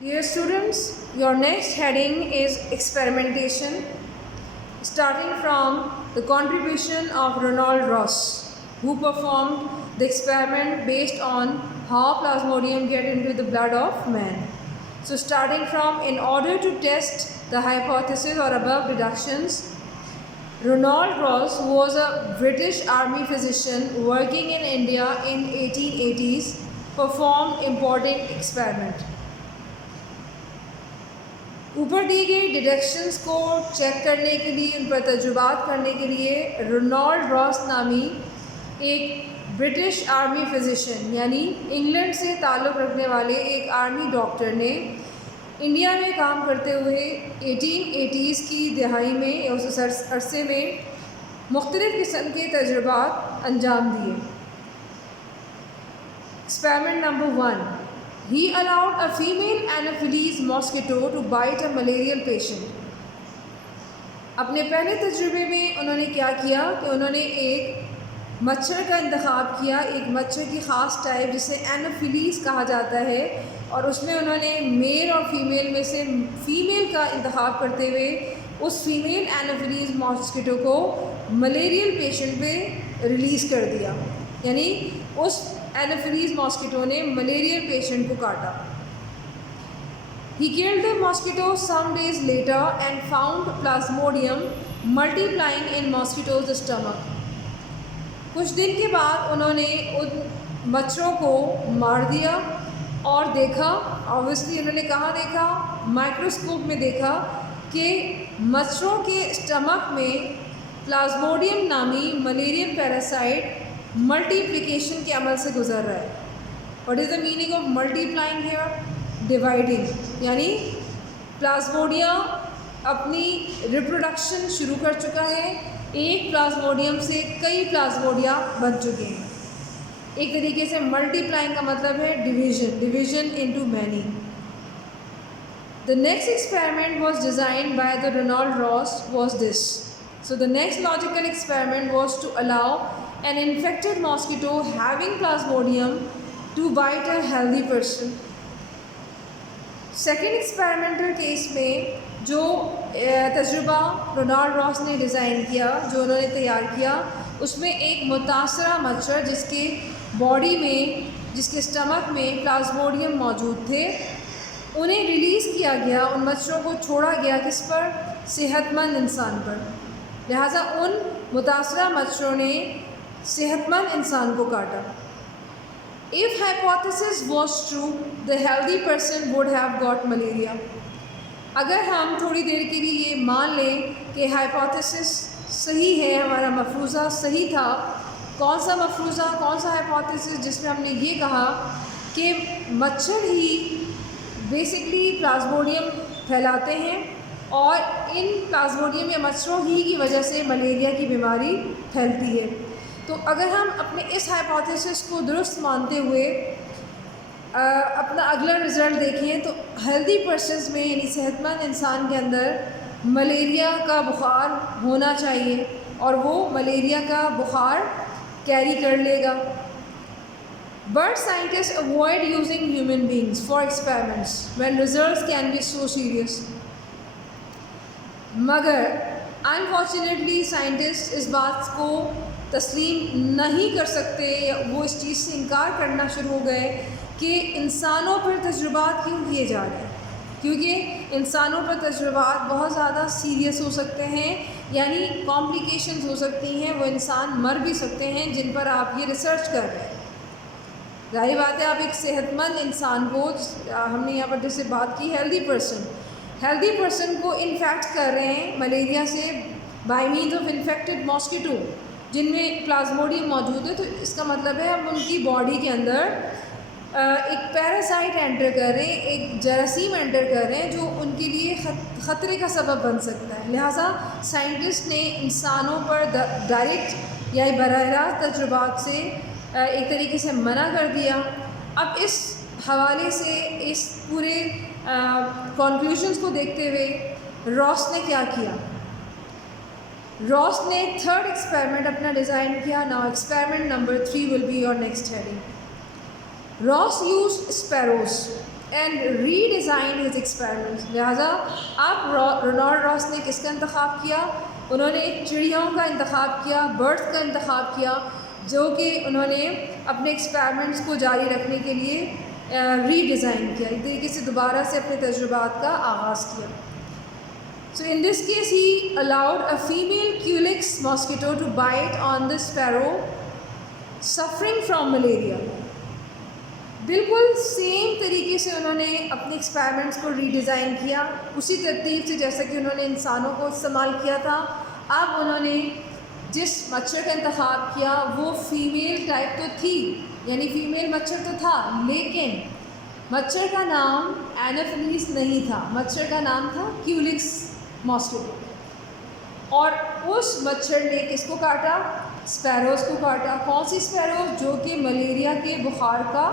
Dear students, your next heading is experimentation, starting from the contribution of Ronald Ross, who performed the experiment based on how Plasmodium get into the blood of man. So starting from, in order to test the hypothesis or above deductions, Ronald Ross was a British army physician working in India in 1880s, performed important experiment. اوپر دی گئی deductions کو check کرنے کے لیے، ان پر تجربات کرنے کے لیے رونالڈ راس نامی ایک برٹش آرمی فزیشین یعنی انگلینڈ سے تعلق رکھنے والے ایک آرمی ڈاکٹر نے انڈیا میں کام کرتے ہوئے 1880s کی دہائی میں یا اس عرصے میں مختلف قسم کے تجربات انجام دیے۔ Experiment number 1، he allowed a female Anopheles mosquito to bite a malarial patient۔ اپنے پہلے تجربے میں انہوں نے کیا کیا کہ انہوں نے ایک مچھر کا انتخاب کیا، ایک مچھر کی خاص ٹائپ جسے اینوفیلیز کہا جاتا ہے، اور اس میں انہوں نے میل اور فیمیل میں سے فیمیل کا انتخاب کرتے ہوئے اس فیمیل اینوفیلیز ماسکیٹو کو ملیریل پیشنٹ پہ ریلیز کر دیا، یعنی اس اینوفیلیز ماسکیٹو نے ملیریل پیشنٹ کو کاٹا۔ He killed the mosquito some days later and found Plasmodium multiplying in mosquito's stomach۔ کچھ دن کے بعد انہوں نے ان مچھروں کو مار دیا اور دیکھا، obviously انہوں نے کہاں دیکھا؟ مائکروسکوپ میں دیکھا کہ مچھروں کے اسٹمک میں پلازموڈیم نامی ملیریل پیراسائٹ ملٹیپلیکیشن کے عمل سے گزر رہا ہے۔ What is the meaning of multiplying here? Dividing, یعنی پلازموڈیا اپنی ریپروڈکشن شروع کر چکا ہے، ایک پلازموڈیم سے کئی پلازموڈیا بن چکے ہیں۔ ایک طریقے سے ملٹیپلائنگ کا مطلب ہے division into many. The next experiment was designed by the Ronald Ross was this. So the next logical experiment was to allow an infected mosquito having Plasmodium to bite a healthy person۔ Second experimental case میں جو تجربہ Ronald راس نے design کیا، جو انہوں نے تیار کیا، اس میں ایک متاثرہ مچھر جس کے باڈی میں، جس کے اسٹمک میں پلازموڈیم موجود تھے، انہیں ریلیز کیا گیا، ان مچھروں کو چھوڑا گیا کس پر؟ صحت مند انسان پر۔ لہٰذا ان متاثرہ مچھروں نے صحت مند انسان کو کاٹا۔ If hypothesis was true, the healthy person would have got malaria۔ اگر ہم تھوڑی دیر کے لیے یہ مان لیں کہ ہائپوتھیسس صحیح ہے، ہمارا مفروضہ صحیح تھا، کون سا مفروضہ، کون سا ہائپوتھیسس؟ جس میں ہم نے یہ کہا کہ مچھر ہی بیسکلی پلازموڈیم پھیلاتے ہیں اور ان پلازموڈیم یا مچھروں ہی کی وجہ سے ملیریا کی بیماری پھیلتی ہے۔ تو اگر ہم اپنے اس ہائپوتھیسس کو درست مانتے ہوئے اپنا اگلا رزلٹ دیکھیں تو ہیلدی پرسنز میں، یعنی صحت مند انسان کے اندر ملیریا کا بخار ہونا چاہیے اور وہ ملیریا کا بخار کیری کر لے گا۔ But scientists avoid using human beings for experiments when results can be so serious۔ مگر انفارچونیٹلی سائنٹسٹ اس بات کو تسلیم نہیں کر سکتے، یا وہ اس چیز سے انکار کرنا شروع ہو گئے کہ انسانوں پر تجربات کیوں کیے جا رہے ہیں، کیونکہ انسانوں پر تجربات بہت زیادہ سیریس ہو سکتے ہیں، یعنی کمپلیکیشنز ہو سکتی ہیں، وہ انسان مر بھی سکتے ہیں جن پر آپ یہ ریسرچ کر رہے ہیں۔ ظاہر بات ہے آپ ایک صحت مند انسان کو، ہم نے یہاں پر جیسے بات کی ہیلدی پرسن کو انفیکٹ کر رہے ہیں ملیریا سے by means of infected mosquito جن میں پلازموڈیم موجود ہے، تو اس کا مطلب ہے ہم ان کی باڈی کے اندر ایک پیراسائٹ انٹر کر رہے ہیں، ایک جراثیم انٹر کر رہے ہیں جو ان کے لیے خطرے کا سبب بن سکتا ہے۔ لہٰذا سائنٹسٹ نے انسانوں پر ڈائریکٹ یا براہ راست تجربات سے ایک طریقے سے منع کر دیا۔ اب اس حوالے سے اس پورے کنکلوژنس کو دیکھتے ہوئے راس نے کیا کیا؟ راس نے تھرڈ ایکسپیریمنٹ اپنا ڈیزائن کیا۔ Now experiment number 3 will be your next heading. Ross used sparrows and redesigned his experiments. لہٰذا اب رونالڈ راس نے کس کا انتخاب کیا؟ انہوں نے چڑیوں کا انتخاب کیا، برڈس کا انتخاب کیا، جو کہ انہوں نے اپنے ایکسپیریمنٹس کو جاری رکھنے کے لیے ری ڈیزائن کیا، ایک طریقے سے دوبارہ سے اپنے تجربات کا آغاز کیا. So in this case he allowed a female Culex mosquito to bite on the sparrow suffering from malaria. بالکل سیم طریقے سے انہوں نے اپنے ایکسپیریمنٹس کو ری ڈیزائن کیا، اسی ترتیب سے جیسا کہ انہوں نے انسانوں کو استعمال کیا تھا. اب انہوں نے جس مچھر کا انتخاب کیا وہ فیمیل ٹائپ تو تھی، یعنی فیمیل مچھر تو تھا، لیکن مچھر کا نام اینوفیلیس نہیں تھا، مچھر کا نام تھا کیولکس ماسکیٹو. اور اس مچھر نے کس کو کاٹا؟ اسپیروز کو کاٹا. کون سی اسپیروز؟ جو کہ ملیریا کے بخار کا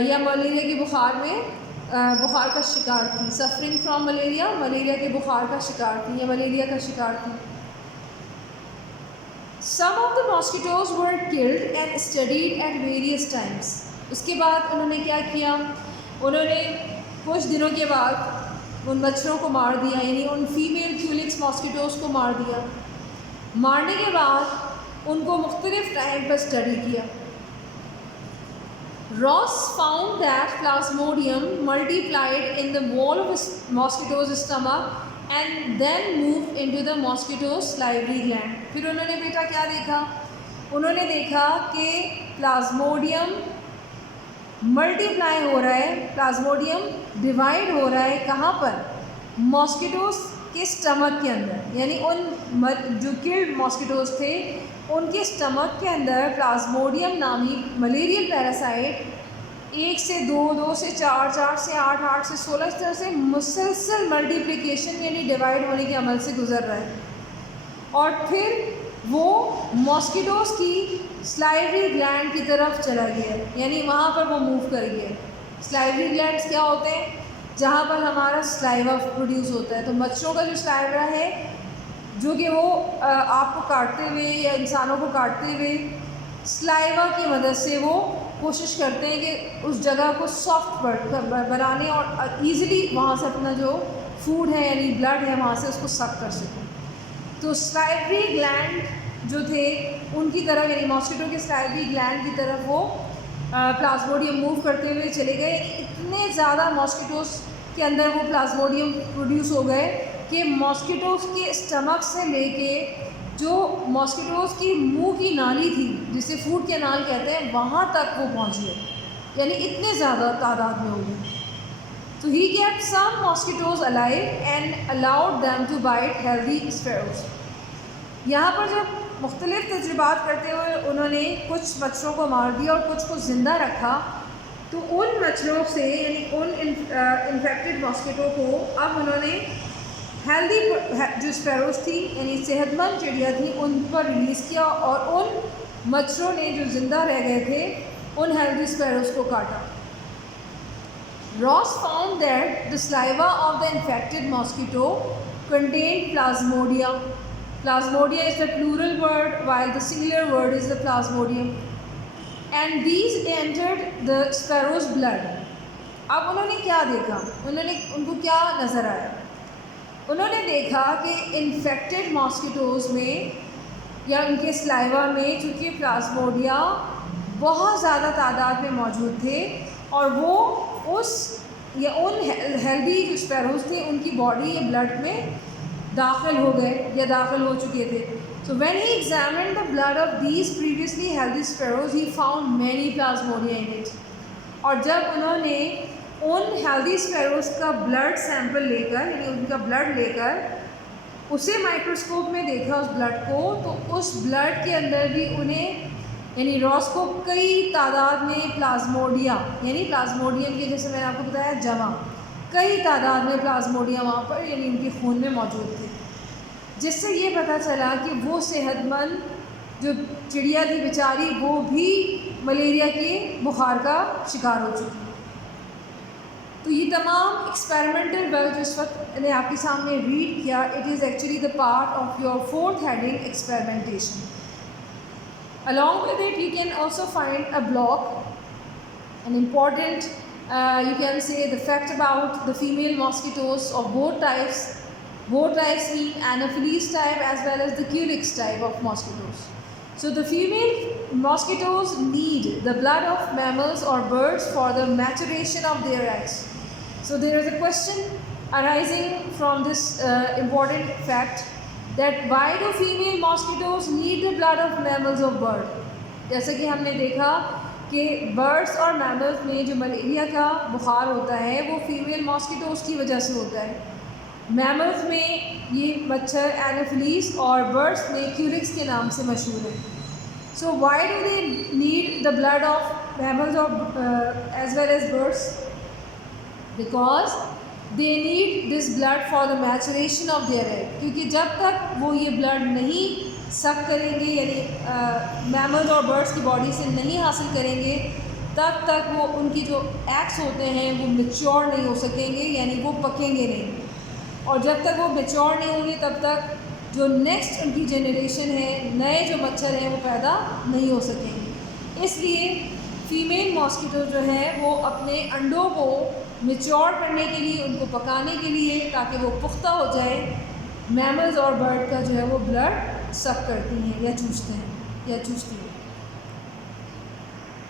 یا ملیریا کے بخار کا شکار تھی. سفرنگ فرام ملیریا، ملیریا کے بخار کا شکار تھی یا ملیریا کا شکار تھی. Some of the mosquitoes were killed and studied at various times. اس کے بعد انہوں نے کیا کیا؟ انہوں نے کچھ دنوں کے بعد ان مچھروں کو مار دیا، یعنی ان فیمیل کیولکس ماسکیٹوز کو مار دیا. مارنے کے بعد ان کو مختلف ٹائم پر اسٹڈی کیا. Ross found that Plasmodium multiplied in the wall of a mosquito's stomach and then moved into the mosquito's salivary gland. پھر انہوں نے بیٹا کیا دیکھا؟ انہوں نے دیکھا کہ پلازموڈیم ملٹیپلائی ہو رہا ہے، پلازموڈیم ڈیوائڈ ہو رہا ہے. کہاں پر؟ ماسکیٹوز کے اسٹمک کے اندر، یعنی ان جو کلڈ ماسکیٹوز تھے ان کے اسٹمک کے اندر پلازموڈیم نامی ملیریل پیراسائٹ 1 سے 2، 2 سے 4، 4 سے 8، 8 سے 16 اس طرح سے مسلسل ملٹیپلیکیشن یعنی ڈیوائڈ ہونے کے عمل سے گزر رہا ہے. اور پھر وہ ماسکیٹوز کی سلائیوری گلینڈ کی طرف چلا گیا، یعنی وہاں پر وہ موو کر گیا. سلائیوری گلینڈس کیا ہوتے ہیں؟ جہاں پر ہمارا سلائیوا پروڈیوس ہوتا ہے. تو مچھروں کا جو سلائیوا ہے، جو کہ وہ آپ کو کاٹتے ہوئے یا انسانوں کو کاٹتے ہوئے سلائیوا کی مدد سے وہ کوشش کرتے ہیں کہ اس جگہ کو سافٹ بنانے اور ایزیلی وہاں سے اپنا جو فوڈ ہے یعنی بلڈ ہے وہاں سے اس کو سک کر سکیں. تو سلائیوری گلینڈ جو تھے ان کی طرف، یعنی ماسکیٹو کے سلائیوری گلینڈ کی طرف وہ پلازموڈیم موو کرتے ہوئے چلے گئے. اتنے زیادہ ماسکیٹوز کے اندر وہ پلازموڈیم پروڈیوس ہو گئے کہ ماسکیٹوز کے اسٹمک سے لے کے جو ماسکیٹوز کی منہ کی نالی تھی جسے فوڈ کینال کہتے ہیں وہاں تک وہ پہنچ گئے، یعنی اتنے زیادہ تعداد میں ہو گئے. تو ہی kept some mosquitoes alive and allowed them to bite healthy sparrows. یہاں پر جب مختلف تجربات کرتے ہوئے انہوں نے کچھ مچھروں کو مار دیا اور کچھ کو زندہ رکھا، تو ان مچھروں سے یعنی ان انفیکٹڈ ماسکیٹو کو اب انہوں نے ہیلدی جو اسپیروز تھی یعنی صحت مند چڑیا تھی ان پر ریلیز کیا، اور ان مچھروں نے جو زندہ رہ گئے تھے ان ہیلدی اسپیروز کو کاٹا. Ross found that the saliva of the infected mosquito contained plasmodia. Plasmodia is the plural word while the singular word is the plasmodium. And these entered the sparrow's blood. اب انہوں نے کیا دیکھا؟ ان کو کیا نظر آیا؟ انہوں نے دیکھا کہ انفیکٹڈ ماسکیٹوز میں یا ان کے سلائیوا میں چونکہ پلازموڈیا بہت زیادہ تعداد میں موجود تھے اور وہ ان ہیلدی جو اسپیروز تھے ان کی باڈی یا بلڈ میں داخل ہو گئے یا داخل ہو چکے تھے. So when he examined the blood of these previously healthy sparrows, he found many plasmodia in it. اور جب انہوں نے ان ہیلدی اسپیروز کا بلڈ سیمپل لے کر یعنی ان کا بلڈ لے کر اسے مائکروسکوپ میں دیکھا اس بلڈ کو، تو اس بلڈ کے اندر بھی انہیں یعنی راس کو کئی تعداد میں پلازموڈیا یعنی پلازموڈیم کے جیسے میں نے آپ کو بتایا جمع کئی تعداد میں پلازموڈیا وہاں پر یعنی ان کے خون میں موجود تھے، جس سے یہ پتہ چلا کہ وہ صحت مند جو چڑیا تھی بیچاری وہ بھی ملیریا کے بخار کا شکار ہو چکی. تو یہ تمام ایکسپیریمنٹل ورک جو اس وقت نے آپ کے سامنے ریڈ کیا، it is actually the part of your 4th heading experimentation. Along with it you can also find a blog, an important you can say the fact about the female mosquitoes of both types. Both types mean Anopheles type as well as the Culex type of mosquitoes. So the female mosquitoes need the blood of mammals or birds for the maturation of their eggs. So there is a question arising from this important fact that why do female mosquitoes need the blood of mammals or bird. جیسے کہ ہم نے دیکھا کہ birds اور mammals میں جو malaria کا بخار ہوتا ہے وہ فیمیل ماسکیٹوز کی وجہ سے ہوتا ہے. میملز میں یہ مچھر اینوفیلیس اور برڈس میں کیولکس کے نام سے مشہور ہے. So why do they need the blood of mammals اور as well as birds? Because they need this blood for the maturation of their egg. کیونکہ جب تک وہ یہ بلڈ نہیں سک کریں گے یعنی میملز اور برڈس کی باڈی سے نہیں حاصل کریں گے تب تک وہ ان کی جو ایگس ہوتے ہیں وہ میچور نہیں ہو سکیں گے یعنی وہ پکیں گے نہیں. اور جب تک وہ میچور نہیں ہوں گے تب تک جو نیکسٹ ان کی جنریشن ہے نئے جو مچھر ہیں وہ پیدا نہیں ہو سکیں گے. اس لیے فیمیل ماسکیٹو جو ہے وہ اپنے انڈوں کو میچور کرنے کے لیے ان کو پکانے کے لیے تاکہ وہ پختہ ہو جائے میملز اور برڈ کا جو ہے وہ بلڈ سک کرتی ہیں یا چوستے ہیں یا چوستی ہیں.